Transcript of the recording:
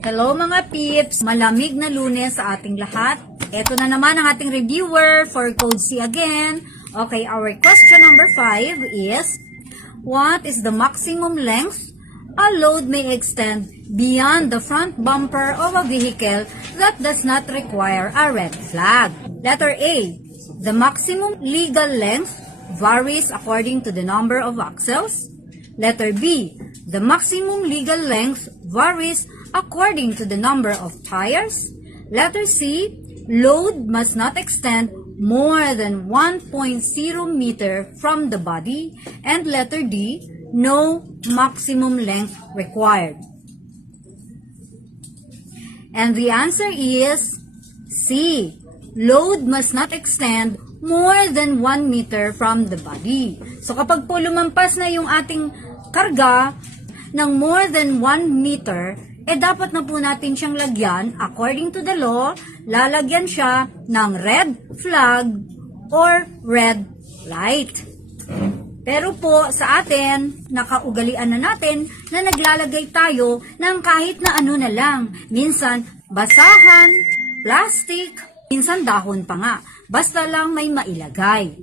Hello mga peeps! Malamig na Lunes sa ating lahat. Ito na naman ang ating reviewer for Code C again. Okay, our question number 5 is, what is the maximum length a load may extend beyond the front bumper of a vehicle that does not require a red flag? Letter A, the maximum legal length varies according to the number of axles. Letter B, the maximum legal length varies according to the number of tires. Letter C, load must not extend more than 1.0 meter from the body. And letter D, no maximum length required. And the answer is C, load must not extend more than 1 meter from the body. So kapag po lumampas na yung ating karga ng more than 1 meter, dapat na po natin siyang lagyan, according to the law, lalagyan siya ng red flag or red light. Pero po sa atin, nakaugalian na natin na naglalagay tayo ng kahit na ano na lang. Minsan basahan, plastic, minsan dahon pa nga. Basta lang may mailagay.